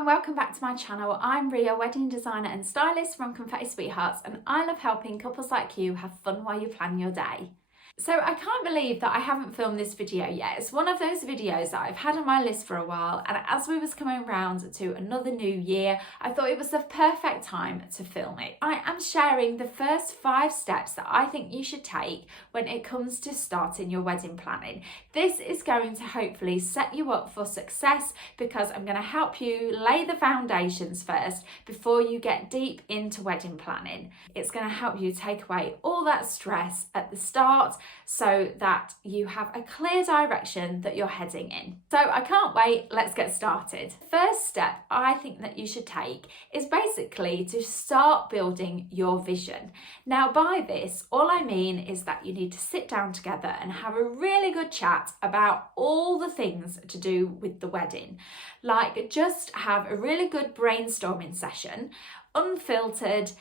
and welcome back to my channel. I'm Ria, wedding designer and stylist from Confetti Sweethearts, and I love helping couples like you have fun while you plan your day. So I can't believe that I haven't filmed this video yet. It's one of those videos that I've had on my list for a while, and as we was coming around to another new year, I thought it was the perfect time to film it. I am sharing the first 5 steps that I think you should take when it comes to starting your wedding planning. This is going to hopefully set you up for success because I'm going to help you lay the foundations first before you get deep into wedding planning. It's going to help you take away all that stress at the start, so that you have a clear direction that you're heading in. So I can't wait, let's get started. First step I think that you should take is basically to start building your vision. Now by this, all I mean is that you need to sit down together and have a really good chat about all the things to do with the wedding. Like just have a really good brainstorming session, unfiltered,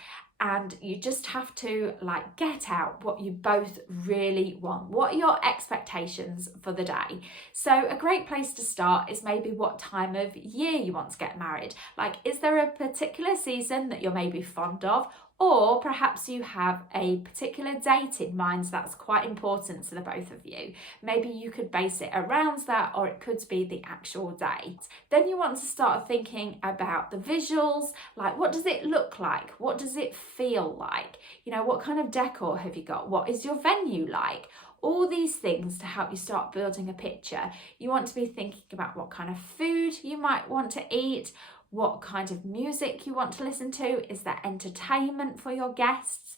and you just have to get out what you both really want. What are your expectations for the day? So a great place to start is maybe what time of year you want to get married. Is there a particular season that you're maybe fond of? Or perhaps you have a particular date in mind that's quite important to the both of you. Maybe you could base it around that, or it could be the actual date. Then you want to start thinking about the visuals, what does it look like? What does it feel like? What kind of decor have you got? What is your venue like? All these things to help you start building a picture. You want to be thinking about what kind of food you might want to eat, what kind of music you want to listen to, is there entertainment for your guests,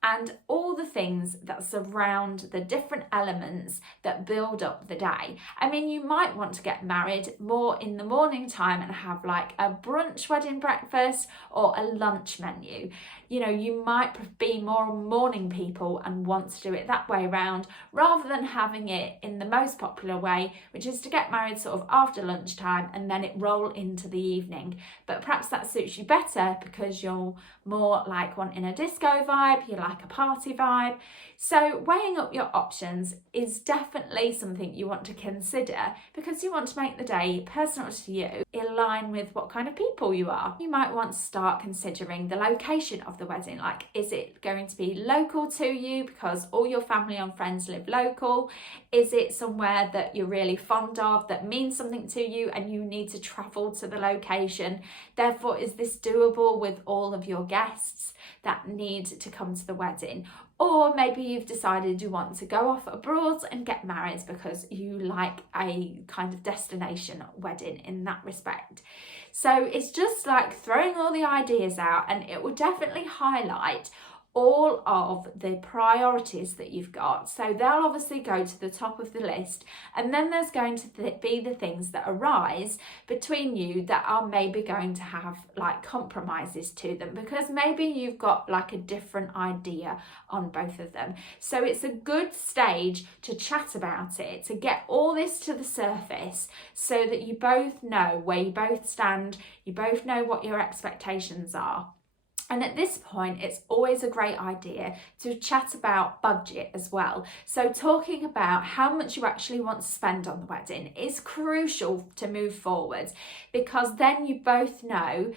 and all the things that surround the different elements that build up the day. I mean, you might want to get married more in the morning time and have a brunch wedding breakfast or a lunch menu. You might be more morning people and want to do it that way around rather than having it in the most popular way, which is to get married sort of after lunchtime and then it roll into the evening. But perhaps that suits you better because you're more wanting a disco vibe, you like a party vibe. So weighing up your options is definitely something you want to consider because you want to make the day personal to you, in line with what kind of people you are. You might want to start considering the location of the wedding. Is it going to be local to you because all your family and friends live local? Is it somewhere that you're really fond of that means something to you and you need to travel to the location? Therefore, is this doable with all of your guests that need to come to the wedding? Or maybe you've decided you want to go off abroad and get married because you like a kind of destination wedding in that respect. So it's just throwing all the ideas out, and it will definitely highlight all of the priorities that you've got. So they'll obviously go to the top of the list, and then there's going to be the things that arise between you that are maybe going to have compromises to them because maybe you've got a different idea on both of them. So it's a good stage to chat about it, to get all this to the surface so that you both know where you both stand, you both know what your expectations are. And at this point, it's always a great idea to chat about budget as well. So talking about how much you actually want to spend on the wedding is crucial to move forward because then you both know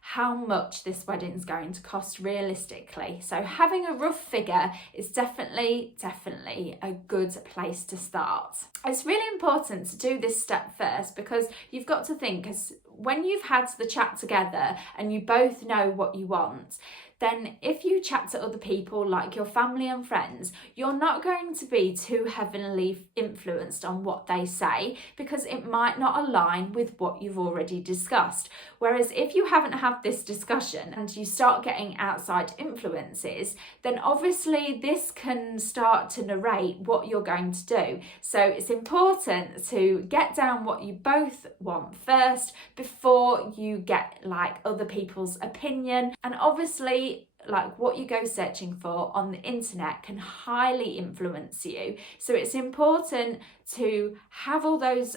how much this wedding is going to cost realistically. So having a rough figure is definitely a good place to start. It's really important to do this step first because you've got to think, as when you've had the chat together and you both know what you want, then if you chat to other people like your family and friends, you're not going to be too heavily influenced on what they say because it might not align with what you've already discussed. Whereas if you haven't had this discussion and you start getting outside influences, then obviously this can start to narrate what you're going to do. So it's important to get down what you both want first before you get other people's opinion. And obviously what you go searching for on the internet can highly influence you. So it's important to have all those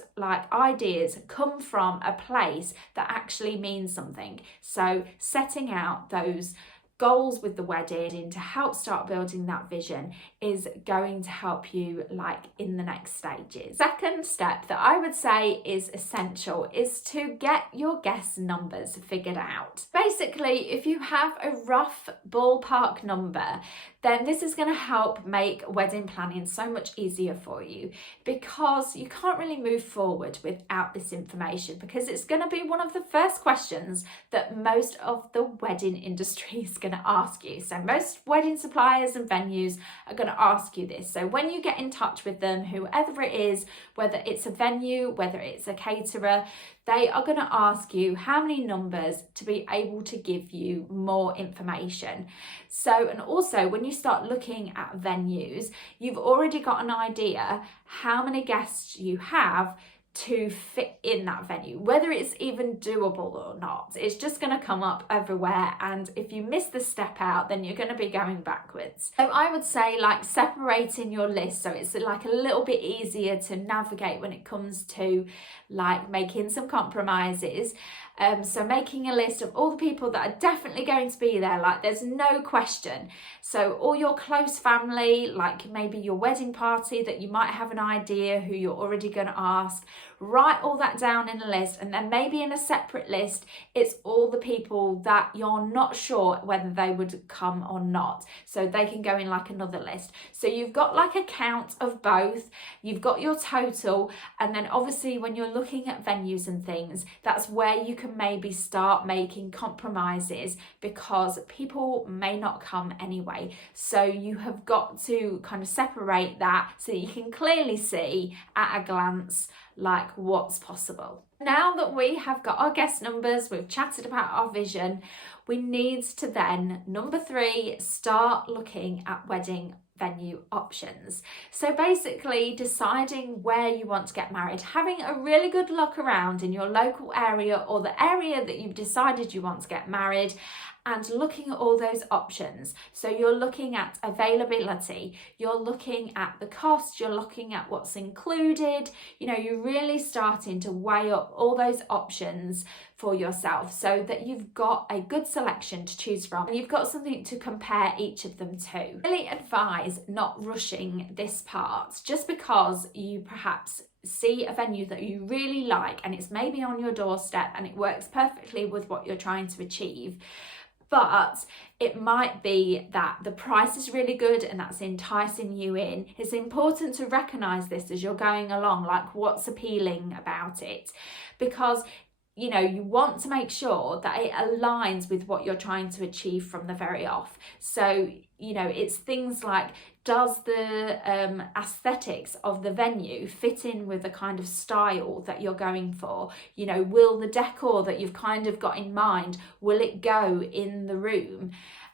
ideas come from a place that actually means something. So setting out those goals with the wedding to help start building that vision is going to help you like in the next stages. Second step that I would say is essential is to get your guest numbers figured out. Basically, if you have a rough ballpark number, then this is going to help make wedding planning so much easier for you, because you can't really move forward without this information, because it's going to be one of the first questions that most of the wedding industry is going to ask you. So most wedding suppliers and venues are going to ask you this. So when you get in touch with them, whoever it is, whether it's a venue, whether it's a caterer, they are going to ask you how many numbers to be able to give you more information. So, and also when you start looking at venues, you've already got an idea how many guests you have to fit in that venue, whether it's even doable or not. It's just going to come up everywhere, and if you miss the step out, then you're going to be going backwards. So I would say like separating your list so it's like a little bit easier to navigate when it comes to like making some compromises. So making a list of all the people that are definitely going to be there, like there's no question. So all your close family, like maybe your wedding party that you might have an idea who you're already going to ask, write all that down in a list, and then maybe in a separate list it's all the people that you're not sure whether they would come or not, so they can go in like another list. So you've got like a count of both, you've got your total, and then obviously when you're looking at venues and things, that's where you can maybe start making compromises, because people may not come anyway. So you have got to kind of separate that so that you can clearly see at a glance like what's possible. Now that we have got our guest numbers, we've chatted about our vision, we need to then, number 3, start looking at wedding venue options. So basically deciding where you want to get married, having a really good look around in your local area or the area that you've decided you want to get married, and looking at all those options. So you're looking at availability, you're looking at the cost, you're looking at what's included, you know, you're really starting to weigh up all those options for yourself so that you've got a good selection to choose from and you've got something to compare each of them to. Really advise not rushing this part just because you perhaps see a venue that you really like and it's maybe on your doorstep and it works perfectly with what you're trying to achieve. But it might be that the price is really good and that's enticing you in. It's important to recognise this as you're going along, like what's appealing about it, because you know, you want to make sure that it aligns with what you're trying to achieve from the very off. So, you know, it's things like, does the aesthetics of the venue fit in with the kind of style that you're going for? You know, will the decor that you've kind of got in mind, will it go in the room?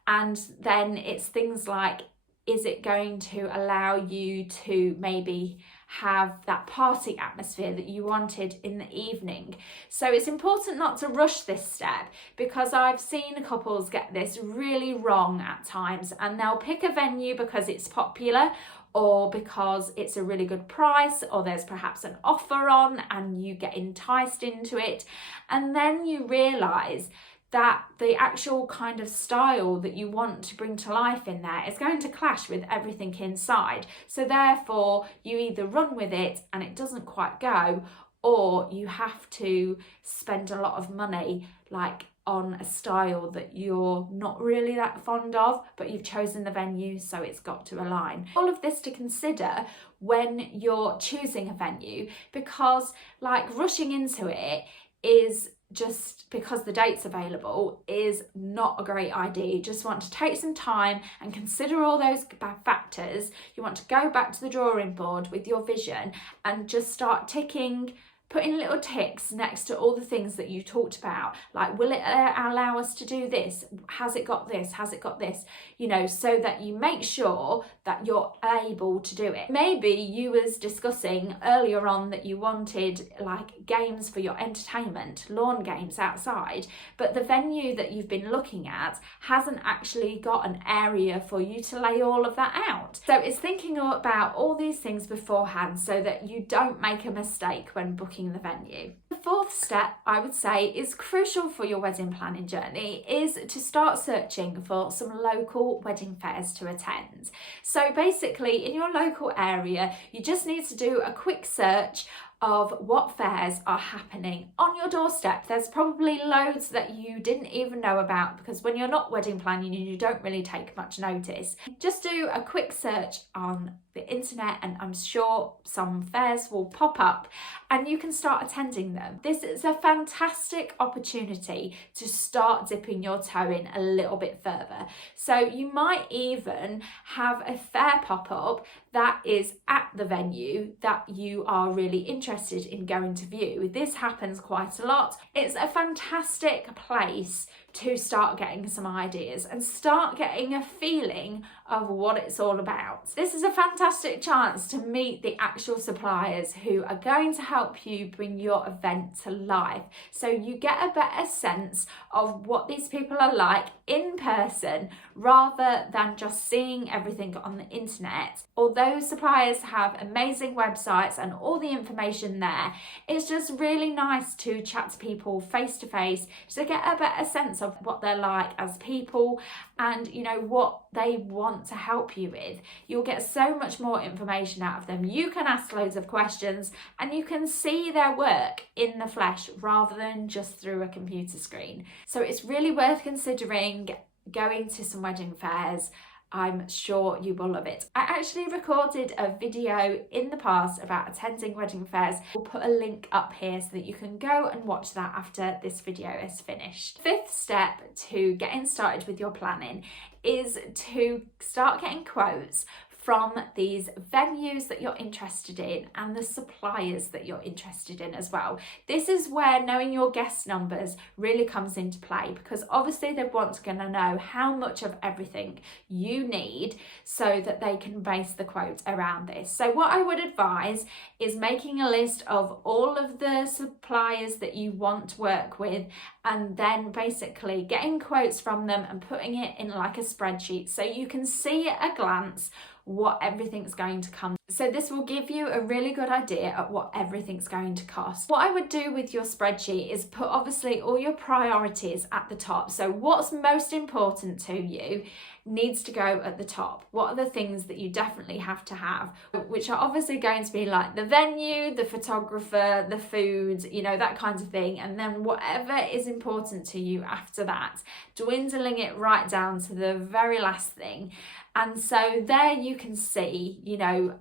And then it's things like, is it going to allow you to maybe have that party atmosphere that you wanted in the evening? So it's important not to rush this step, because I've seen couples get this really wrong at times, and they'll pick a venue because it's popular or because it's a really good price, or there's perhaps an offer on and you get enticed into it, and then you realise that the actual kind of style that you want to bring to life in there is going to clash with everything inside. So therefore you either run with it and it doesn't quite go, or you have to spend a lot of money like on a style that you're not really that fond of, but you've chosen the venue, so it's got to align. All of this to consider when you're choosing a venue, because like rushing into it is just because the date's available is not a great idea. You just want to take some time and consider all those factors. You want to go back to the drawing board with your vision and just start ticking, putting little ticks next to all the things that you talked about, like will it allow us to do this, has it got this, has it got this, you know, so that you make sure that you're able to do it. Maybe you was discussing earlier on that you wanted like games for your entertainment, lawn games outside, but the venue that you've been looking at hasn't actually got an area for you to lay all of that out. So it's thinking about all these things beforehand so that you don't make a mistake when booking the venue. The fourth step, I would say, is crucial for your wedding planning journey, is to start searching for some local wedding fairs to attend. So basically, in your local area, you just need to do a quick search of what fairs are happening on your doorstep. There's probably loads that you didn't even know about, because when you're not wedding planning, you don't really take much notice. Just do a quick search on the internet and I'm sure some fairs will pop up and you can start attending them. This is a fantastic opportunity to start dipping your toe in a little bit further. So you might even have a fair pop up that is at the venue that you are really interested in going to view. This happens quite a lot. It's a fantastic place to start getting some ideas and start getting a feeling of what it's all about. This is a fantastic chance to meet the actual suppliers who are going to help you bring your event to life. So you get a better sense of what these people are like in person rather than just seeing everything on the internet. Although suppliers have amazing websites and all the information there, it's just really nice to chat to people face to face to get a better sense of what they're like as people and what they want to help you with. You'll get so much more information out of them. You can ask loads of questions and you can see their work in the flesh rather than just through a computer screen. So it's really worth considering going to some wedding fairs. I'm sure you will love it. I actually recorded a video in the past about attending wedding fairs. We'll put a link up here so that you can go and watch that after this video is finished. Fifth step to getting started with your planning is to start getting quotes from these venues that you're interested in and the suppliers that you're interested in as well. This is where knowing your guest numbers really comes into play, because obviously they want to know how much of everything you need so that they can base the quote around this. So what I would advise is making a list of all of the suppliers that you want to work with and then basically getting quotes from them and putting it in like a spreadsheet so you can see at a glance what everything's going to come. So this will give you a really good idea of what everything's going to cost. What I would do with your spreadsheet is put obviously all your priorities at the top. So what's most important to you needs to go at the top. What are the things that you definitely have to have, which are obviously going to be like the venue, the photographer, the food, that kind of thing. And then whatever is important to you after that, dwindling it right down to the very last thing. And so there you can see,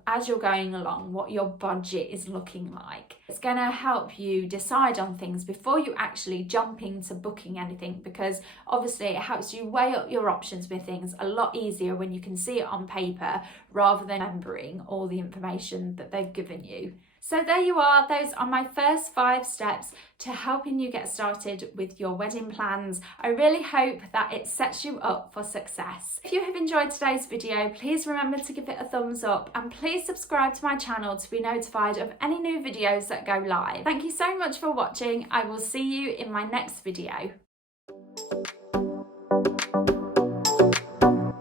as you're going along, what your budget is looking like. It's going to help you decide on things before you actually jump into booking anything, because obviously it helps you weigh up your options with things a lot easier when you can see it on paper rather than remembering all the information that they've given you. So there you are, those are my first 5 steps to helping you get started with your wedding plans. I really hope that it sets you up for success. If you have enjoyed today's video, please remember to give it a thumbs up and please subscribe to my channel to be notified of any new videos that go live. Thank you so much for watching. I will see you in my next video.